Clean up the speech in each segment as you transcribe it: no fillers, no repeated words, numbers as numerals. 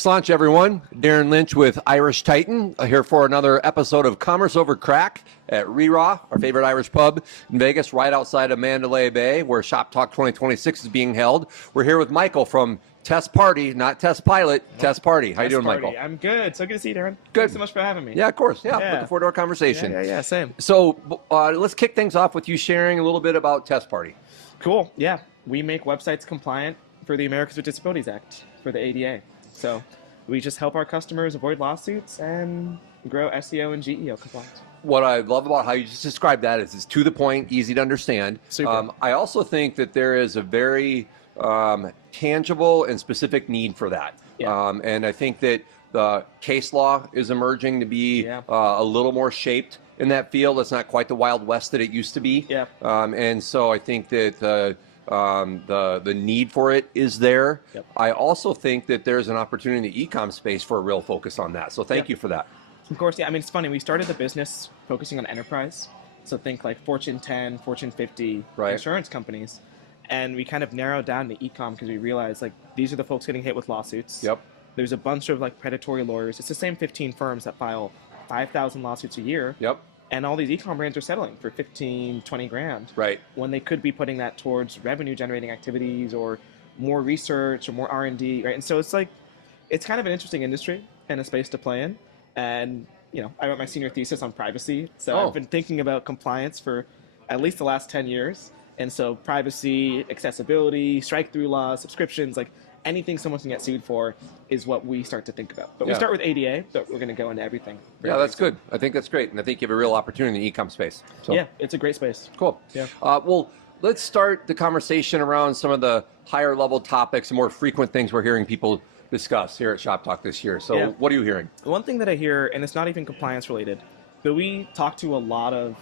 Sláinte, everyone. Darren Lynch with Irish Titan here for another episode of Commerce Over Craic at Reraw, our favorite Irish pub in Vegas, right outside of Mandalay Bay, where Shop Talk 2026 is being held. We're here with Michael from Test Party, not Test Pilot, Test Party. How you doing, Michael? I'm good. So good to see you, Darren. Good. Thanks so much for having me. Yeah, of course. Yeah, looking forward to our conversation. Yeah, same. So let's kick things off with you sharing a little bit about Test Party. Cool. Yeah, we make websites compliant for the Americans with Disabilities Act, for the ADA. So we just help our customers avoid lawsuits and grow SEO and GEO compliance. What I love about how you just described that is it's to the point, easy to understand. Super. I also think that there is a very tangible and specific need for that. Yeah. And I think that the case law is emerging to be a little more shaped in that field. It's not quite the Wild West that it used to be. Yeah. And so I think that the need for it is there. Yep. I also think that there's an opportunity in the e-com space for a real focus on that. So thank you for that. Of course, yeah. I mean, it's funny. We started the business focusing on enterprise. So think like Fortune 10, Fortune 50 insurance companies. And we kind of narrowed down to e-com because we realized like these are the folks getting hit with lawsuits. Yep. There's a bunch of like predatory lawyers. It's the same 15 firms that file 5,000 lawsuits a year. Yep. And all these e-com brands are settling for 15, 20 grand. Right. When they could be putting that towards revenue generating activities or more research or more R&D, right? And so it's like, it's kind of an interesting industry and a space to play in. And, you know, I wrote my senior thesis on privacy. So I've been thinking about compliance for at least the last 10 years. And so privacy, accessibility, strike-through laws, subscriptions, like anything someone can get sued for is what we start to think about. But we start with ADA, but we're going to go into everything. Yeah, that's good. I think that's great. And I think you have a real opportunity in the e-com space. So. Yeah, it's a great space. Cool. Yeah. Well, let's start the conversation around some of the higher level topics and more frequent things we're hearing people discuss here at Shop Talk this year. So what are you hearing? One thing that I hear, and it's not even compliance related, but we talk to a lot of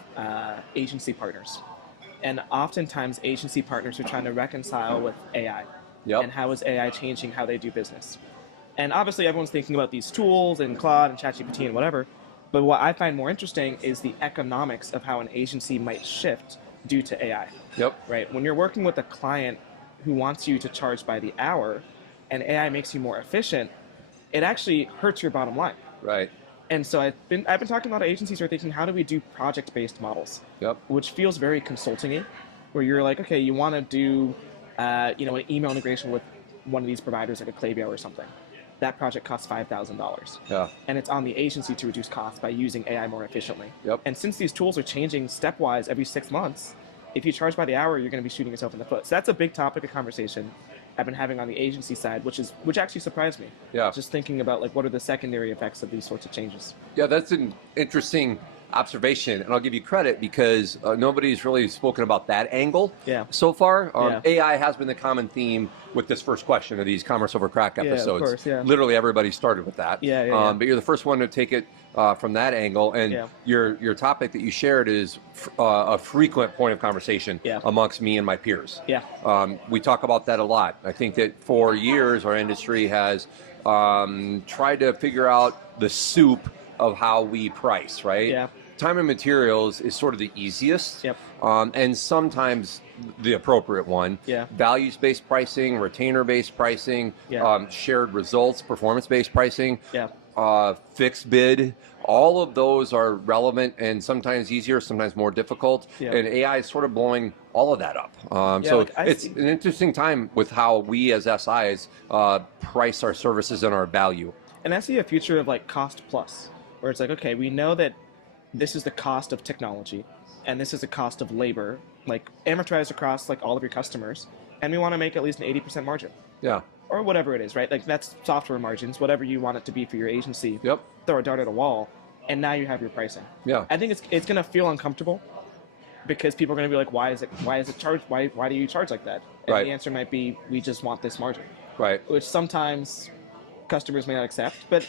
agency partners. And oftentimes agency partners are trying to reconcile with AI. Yep. And how is AI changing how they do business. And obviously everyone's thinking about these tools and Claude and ChatGPT and whatever, but what I find more interesting is the economics of how an agency might shift due to AI. Yep. Right? When you're working with a client who wants you to charge by the hour and AI makes you more efficient, it actually hurts your bottom line. Right. And so I've been talking to a lot of agencies who are thinking, how do we do project-based models? Yep. Which feels very consulting-y, where you're like, okay, you want to do an email integration with one of these providers like a Klaviyo or something. That project costs $5,000. Yeah. And it's on the agency to reduce costs by using AI more efficiently. Yep. And since these tools are changing stepwise every 6 months, if you charge by the hour, you're going to be shooting yourself in the foot. So that's a big topic of conversation I've been having on the agency side, which actually surprised me. Yeah. Just thinking about like what are the secondary effects of these sorts of changes. Yeah, that's an interesting observation, and I'll give you credit because nobody's really spoken about that angle so far. AI has been the common theme with this first question of these Commerce Over Craic episodes. Yeah, of course, yeah. Literally everybody started with that. But you're the first one to take it from that angle, and your topic that you shared is a frequent point of conversation amongst me and my peers. We talk about that a lot. I think that for years our industry has tried to figure out the soup of how we price, right? Yeah. Time and materials is sort of the easiest, and sometimes the appropriate one. Yeah. Values-based pricing, retainer-based pricing, shared results, performance-based pricing, fixed bid. All of those are relevant and sometimes easier, sometimes more difficult. And AI is sort of blowing all of that up. So it's an interesting time with how we as SIs price our services and our value. And I see a future of like cost plus, where it's like, okay, we know that this is the cost of technology and this is the cost of labor, like amortized across like all of your customers, and we want to make at least an 80% margin. Yeah. Or whatever it is, right? Like that's software margins, whatever you want it to be for your agency. Yep. Throw a dart at a wall, and now you have your pricing. Yeah. I think it's going to feel uncomfortable because people are going to be like, why is it charged? Why do you charge like that? And the answer might be, we just want this margin. Right. Which sometimes customers may not accept, but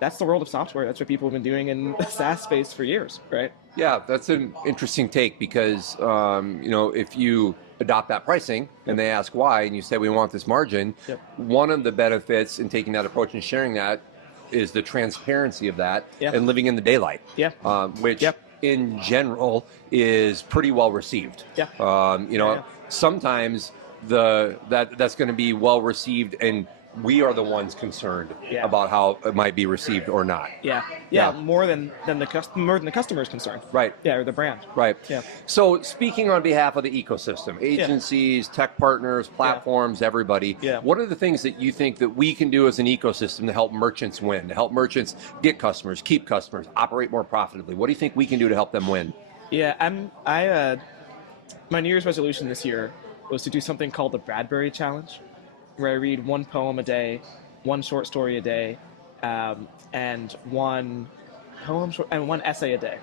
that's the world of software. That's what people have been doing in the SaaS space for years, right? Yeah, that's an interesting take because, if you adopt that pricing and they ask why and you say we want this margin, one of the benefits in taking that approach and sharing that is the transparency of that and living in the daylight, which in general is pretty well received. Sometimes that's going to be well received and we are the ones concerned about how it might be received or not. More than the customer is concerned. Right. Yeah, or the brand. Right. Yeah. So speaking on behalf of the ecosystem, agencies, tech partners, platforms, everybody, what are the things that you think that we can do as an ecosystem to help merchants win, to help merchants get customers, keep customers, operate more profitably? What do you think we can do to help them win? Yeah, my New Year's resolution this year was to do something called the Bradbury Challenge, where I read one poem a day, one short story a day, and one essay a day.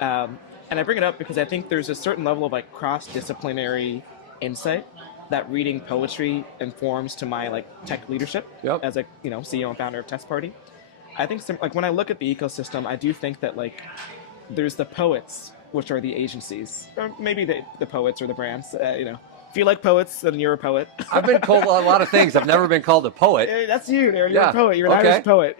And I bring it up because I think there's a certain level of like cross-disciplinary insight that reading poetry informs to my like tech leadership as a CEO and founder of Test Party. I think like when I look at the ecosystem, I do think that like there's the poets, which are the agencies, or maybe the poets or the brands. If you like poets, then you're a poet. I've been called a lot of things. I've never been called a poet. That's you. You're a poet. You're an Irish poet.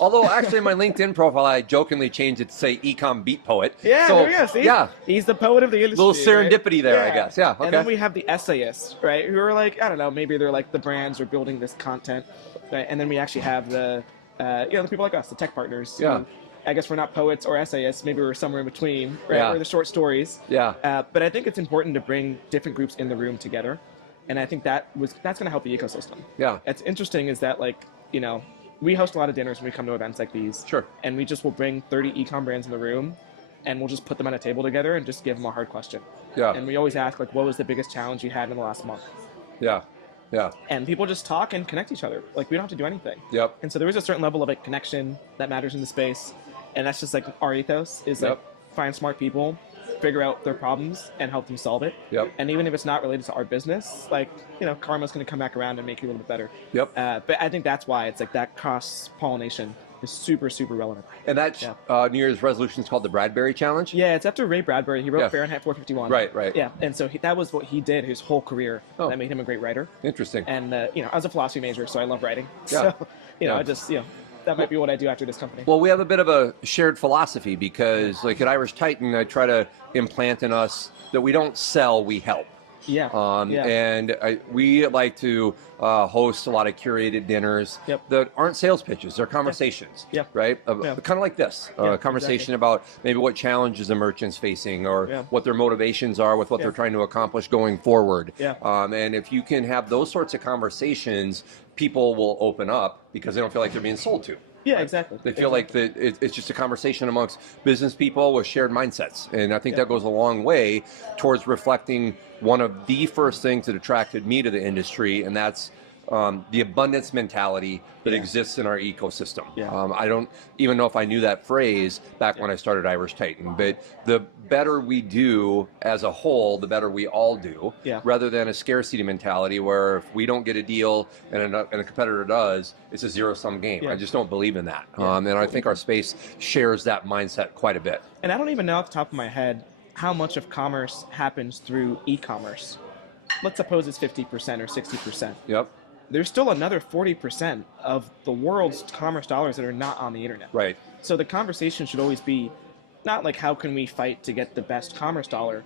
Although actually, in my LinkedIn profile, I jokingly changed it to say "ecom beat poet." Yeah. There you go. See? He's the poet of the industry. Little serendipity there, I guess. Yeah. Okay. And then we have the essayists, right? Who are like, I don't know, maybe they're like the brands are building this content, right? And then we actually have the people like us, the tech partners. Yeah. I guess we're not poets or essayists. Maybe we're somewhere in between, right? Or the short stories. Yeah. But I think it's important to bring different groups in the room together, and I think that's going to help the ecosystem. Yeah. What's interesting is that we host a lot of dinners when we come to events like these. Sure. And we just will bring 30 ecom brands in the room, and we'll just put them at a table together and just give them a hard question. Yeah. And we always ask like, what was the biggest challenge you had in the last month? Yeah. Yeah. And people just talk and connect each other. Like we don't have to do anything. Yep. And so there is a certain level of like connection that matters in the space. And that's just like our ethos is like find smart people, figure out their problems and help them solve it. Yep. And even if it's not related to our business, like, karma's going to come back around and make you a little bit better. Yep. But I think that's why it's like that cross-pollination is super, super relevant. And that New Year's resolution is called the Bradbury Challenge? Yeah, it's after Ray Bradbury. He wrote Fahrenheit 451. Right. Yeah, and so that was what he did his whole career that made him a great writer. Interesting. And, I was a philosophy major, so I love writing. Yeah. So, I just, that might be what I do after this company. Well, we have a bit of a shared philosophy because, like at Irish Titan, I try to implant in us that we don't sell, we help. Yeah. And we like to host a lot of curated dinners that aren't sales pitches; they're conversations. Right. Kind of like this, conversation about maybe what challenges a merchant's facing, or what their motivations are with what they're trying to accomplish going forward. And if you can have those sorts of conversations, people will open up because they don't feel like they're being sold to. Yeah, exactly. They feel like it's just a conversation amongst business people with shared mindsets. And I think that goes a long way towards reflecting one of the first things that attracted me to the industry, and that's the abundance mentality that exists in our ecosystem. I don't even know if I knew that phrase back when I started Irish Titan, but the better we do as a whole, the better we all do, rather than a scarcity mentality where if we don't get a deal and a competitor does, it's a zero-sum game. I just don't believe in that. And I think our space shares that mindset quite a bit. And I don't even know off the top of my head how much of commerce happens through e-commerce. Let's suppose it's 50% or 60%. Yep. There's still another 40% of the world's commerce dollars that are not on the internet. Right. So the conversation should always be not like how can we fight to get the best commerce dollar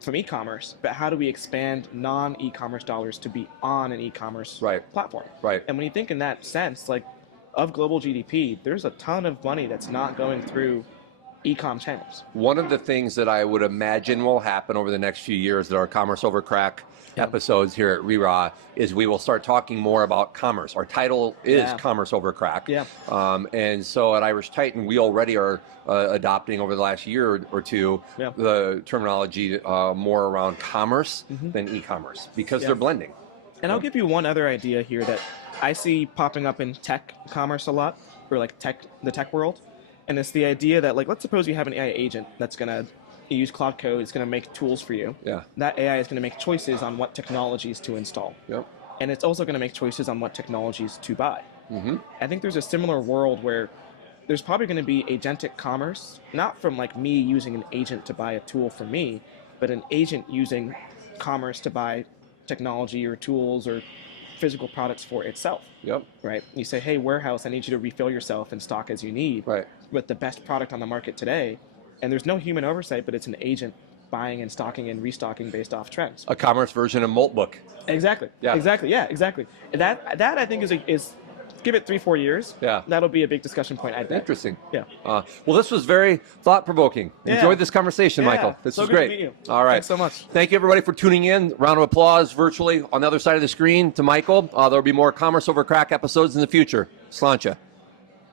from e-commerce, but how do we expand non-e-commerce dollars to be on an e-commerce platform. Right. And when you think in that sense, like of global GDP, there's a ton of money that's not going through e-com channels. One of the things that I would imagine will happen over the next few years that our Commerce Over Crack episodes here at ReRaw is we will start talking more about commerce. Our title is Commerce Over Crack. And so at Irish Titan, we already are adopting over the last year or two the terminology more around commerce than e-commerce because they're blending. And I'll give you one other idea here that I see popping up in tech commerce a lot, or like the tech world. And it's the idea that, like, let's suppose you have an AI agent that's going to use Cloud Code, it's going to make tools for you. That AI is going to make choices on what technologies to install. And it's also going to make choices on what technologies to buy. I think there's a similar world where there's probably going to be agentic commerce, not from like me using an agent to buy a tool for me, but an agent using commerce to buy technology or tools or physical products for itself. Right. You say, hey, warehouse, I need you to refill yourself and stock as you need with the best product on the market today. And there's no human oversight, but it's an agent buying and stocking and restocking based off trends. A commerce version of Moltbook. Exactly. Yeah. Exactly. Yeah. Exactly. That I think is give it 3-4 years. Yeah. That'll be a big discussion point, I bet. Interesting. Yeah. Well, this was very thought-provoking. Yeah. Enjoyed this conversation, Yeah. Michael. This So was good to great. meet you. All right. Thanks so much. Thank you, everybody, for tuning in. Round of applause virtually on the other side of the screen to Michael. There will be more Commerce Over Crack episodes in the future. Sláinte.